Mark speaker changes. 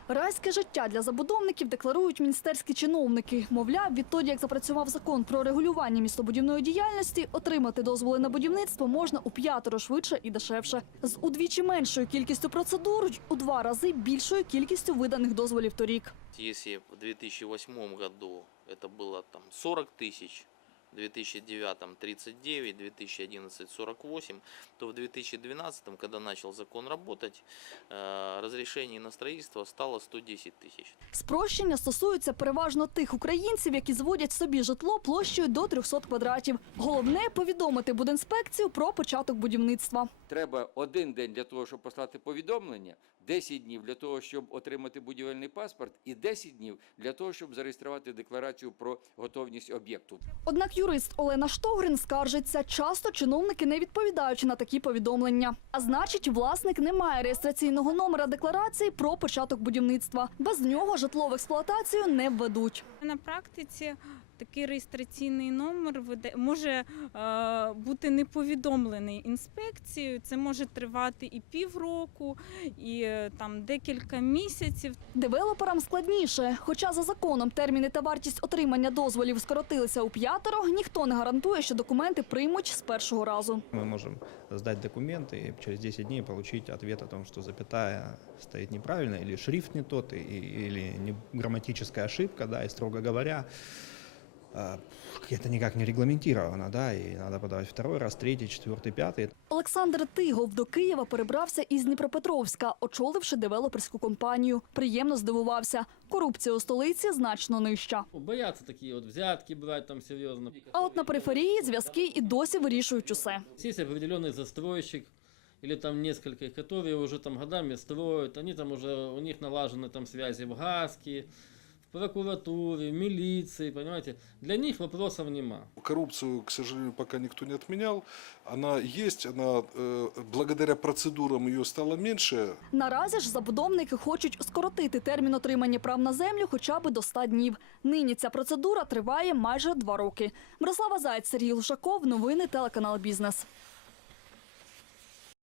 Speaker 1: Райське життя для забудовників декларують міністерські чиновники. Мовляв, відтоді, як запрацював закон про регулювання містобудівної діяльності, отримати дозволи на будівництво можна у 5 швидше і дешевше. З удвічі меншою кількістю процедур й у 2 рази більшою кількістю виданих дозволів торік.
Speaker 2: Якщо в 2008 году це було 40 тисяч, в 2009 – 39, в 2011 – 48, то в 2012, когда начал закон работать, разрешений на строительство стало 110 тысяч.
Speaker 1: Спрощення стосуються переважно тих українців, які зводять собі житло площею до 300 квадратів. Головне – повідомити Будінспекцію про початок будівництва.
Speaker 3: Треба 1 день для того, щоб послати повідомлення, 10 днів для того, щоб отримати будівельний паспорт і 10 днів для того, щоб зареєструвати декларацію про готовність об'єкту.
Speaker 1: Однак юрист Олена Штогрин скаржиться, часто чиновники не відповідають на такі повідомлення. А значить, власник не має реєстраційного номера декларації про початок будівництва. Без нього житло в експлуатацію не введуть.
Speaker 4: На практиці такий реєстраційний номер може бути не повідомлений інспекцією. Це може тривати і півроку, і декілька місяців.
Speaker 1: Девелоперам складніше. Хоча за законом терміни та вартість отримання дозволів скоротилися у 5, ніхто не гарантує, що документи приймуть з першого разу.
Speaker 5: Ми можемо здати документи і через 10 днів отримати відповідь о том, що запятая стоїть неправильно, або шрифт не тот, або грамматическая ошибка, да, и строго говоря, это никак не регламентировано, да, и надо подавать 2-й раз, 3-й, 4-й, 5-й.
Speaker 1: Олександр Тигов до Києва перебрався із Дніпропетровська, очоливши девелоперську компанію. Приємно здивувався. Корупція у столиці значно нижча.
Speaker 6: Бояться такі взятки брати там серйозно.
Speaker 1: А от на периферії зв'язки і досі вирішують усе.
Speaker 6: Є определенний застройщик, или там несколько, которые уже годами строят, они там уже, у них налажены там связи в ГАСКе, в прокуратуре, в милиции, понимаете. Для них вопросов нема.
Speaker 7: Коррупцию, к сожалению, пока никто не отменял. Она есть, она благодаря процедурам ее стало меньше.
Speaker 1: Наразі ж забудовники хочуть скоротити термін отримання прав на землю хоча б до 100 днів. Нині ця процедура триває майже 2 роки. Мирослава Заєць, Сергій Лушаков, новини телеканал «Бізнес».